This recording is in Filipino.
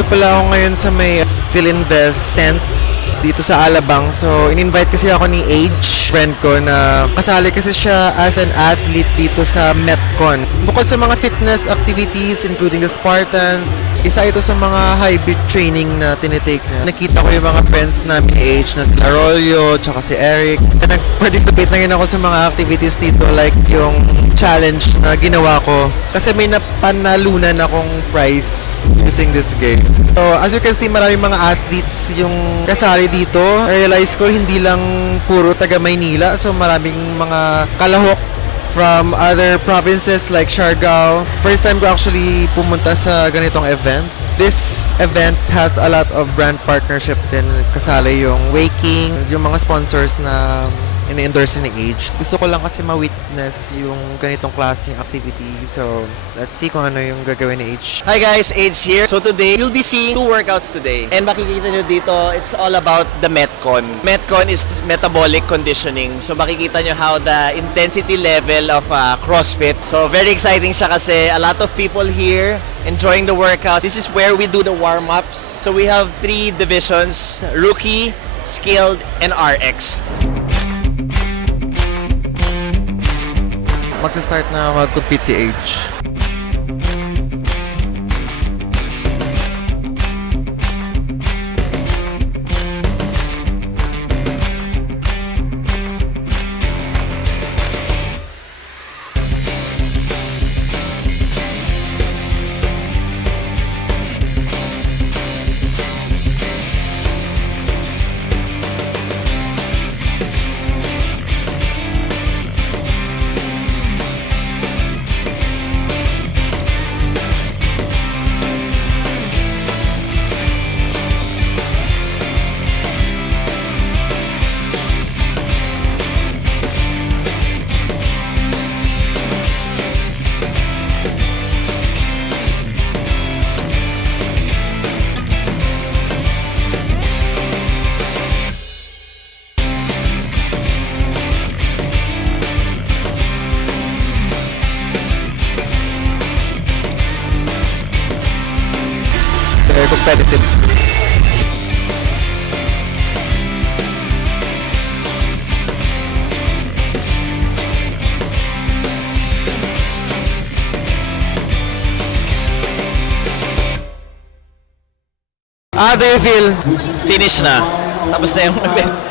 Nandito pala ako ngayon sa may Philinvest Cent dito sa Alabang. So, in-invite kasi ako ni Age, friend ko, na kasali kasi siya as an athlete dito sa Metcon. Bukod sa mga fitness activities, including the Spartans, isa ito sa mga hybrid training na tinitake na. Nakita ko yung mga friends namin ni Age na sila Rolio, tsaka si Eric. Nag-participate na rin ako sa mga activities dito, like yung challenge na ginawa ko. Kasi may napanalunan akong prize using this game. So, as you can see, maraming mga athletes yung kasali dito. Realize ko hindi lang puro taga Maynila, so maraming mga kalahok from other provinces like Siargao. First time ko actually pumunta sa ganitong event. This event has a lot of brand partnership din. Kasali yung Waking, yung mga sponsors na ini-endorse ni Age. Gusto ko lang kasi ma-witness yung ganitong klaseng activity. So, let's see kung ano yung gagawin ni Age. Hi guys, Age here. So today, you'll be seeing 2 workouts today. And makikita nyo dito, it's all about the Metcon. Metcon is metabolic conditioning. So makikita nyo how the intensity level of CrossFit. So very exciting siya kasi a lot of people here enjoying the workouts. This is where we do the warm-ups. So we have 3 divisions, Rookie, Skilled, and RX. Magsa-start na mag-compete si Age. Very competitive. How do you feel? Finish na. Tapos na yung event.